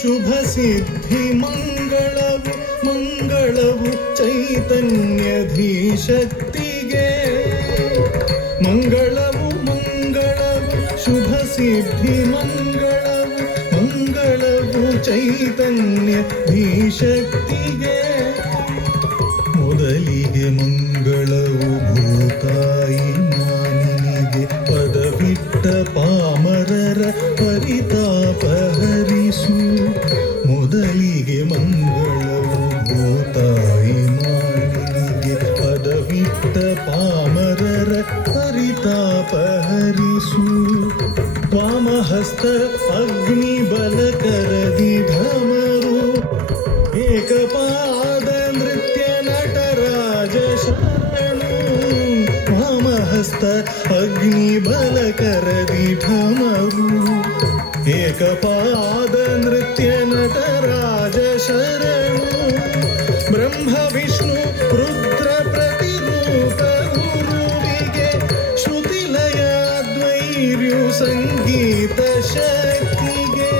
ಶುಭ ಸಿದ್ಧಿ ಮಂಗಳವು ಮಂಗಳವು ಚೈತನ್ಯಧೀಶಕ್ತಿಗೆ ಮಂಗಳವು ಮಂಗಳವು ಶುಭ ಸಿದ್ಧಿ ಮಂಗಳವು ಮಂಗಳವು ಚೈತನ್ಯಧೀಶಕ್ತಿಗೆ ಮೊದಲಿಗೆ ಮಂಗಳವು ಭೂತಾಯಿ ಮಾನಿನಿಗೆ ಪದವಿಟ್ಟ ಪಾಮರರ ಪರಿತಾಪ ಹರಿಸು ಮೊದಲಿಗೆ ಮಂಗಳವು ಭೂತಾಯಿ ಮಾನಿನಿಗೆ ಪದವಿಟ್ಟ ಪಾಮರರ ಪರಿತಾಪ ಹರಿಸು ವಾಮಹಸ್ತ ಅಗ್ನಿ ಬಲಕರದಿ ಢಮರು ಏಕಪಾದ ನೃತ್ಯ ನಟರಾಜ ಶರಣು ವಾಮಹಸ್ತ ಅಗ್ನಿ ಬಲಕರದಿ ಢಮರು ಏಕಪಾದ ನೃತ್ಯ ನಟರಾಜ ಶರಣು ಬ್ರಹ್ಮ ವಿಷ್ಣು ರುದ್ರ ಪ್ರತಿರೂಪ ಗುರುವಿಗೆ ಶ್ರುತಿಲಯ ದ್ವೈರ್ಯು ಸಂಗೀತ ಶಕ್ತಿಗೆ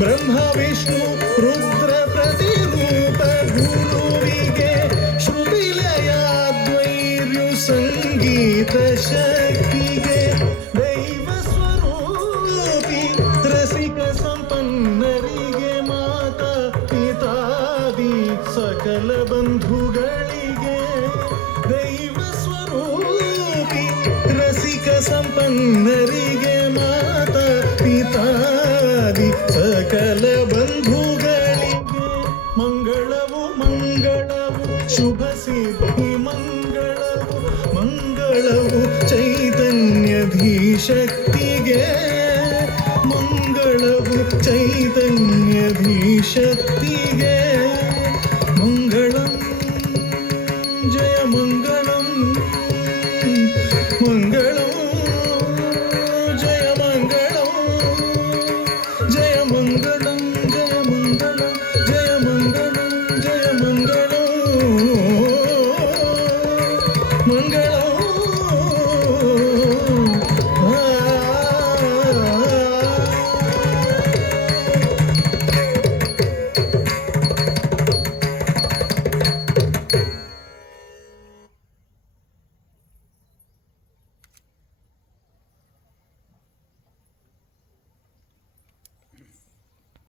ಬ್ರಹ್ಮ ವಿಷ್ಣು ರುದ್ರ ಪ್ರತಿರೂಪ ಗುರುವಿಗೆ ಶ್ರುತಿಲಯ ದ್ವೈರ್ಯು ಸಂಗೀತ ಶಕ್ತಿಗೆ ದೈವ ಸ್ವರೂಪಿ ರಸಿಕ ಸಂಪನ್ನರಿಗೆ ಮಾತಾ ಪಿತಾದಿ ಸಕಲ ಬಂಧುಗಳಿಗೆ ದೈವ ಸ್ವರೂಪಿ ರಸಿಕ ಸಂಪನ್ನರಿಗೆ ಮಾತಾ ಪಿತಾದಿ ಸಕಲ ಬಂಧುಗಳಿಗೆ ಮಂಗಳವು ಮಂಗಳವು ಶುಭ ಸಿದ್ಧಿ ಮಂಗಳವು ಮಂಗಳವು ಚೈತನ್ಯಧೀಶಕ್ತಿಗೆ ಮಂಗಳವು ಚೈತನ್ಯಧೀಶಕ್ತಿಗೆ ಮಂಗಳಂ ಜಯ ಮಂಗಳಂ ಮಂಗಳಂ ಜಯ ಮಂಗಳಂ ಜಯ ಮಂಗಳಂ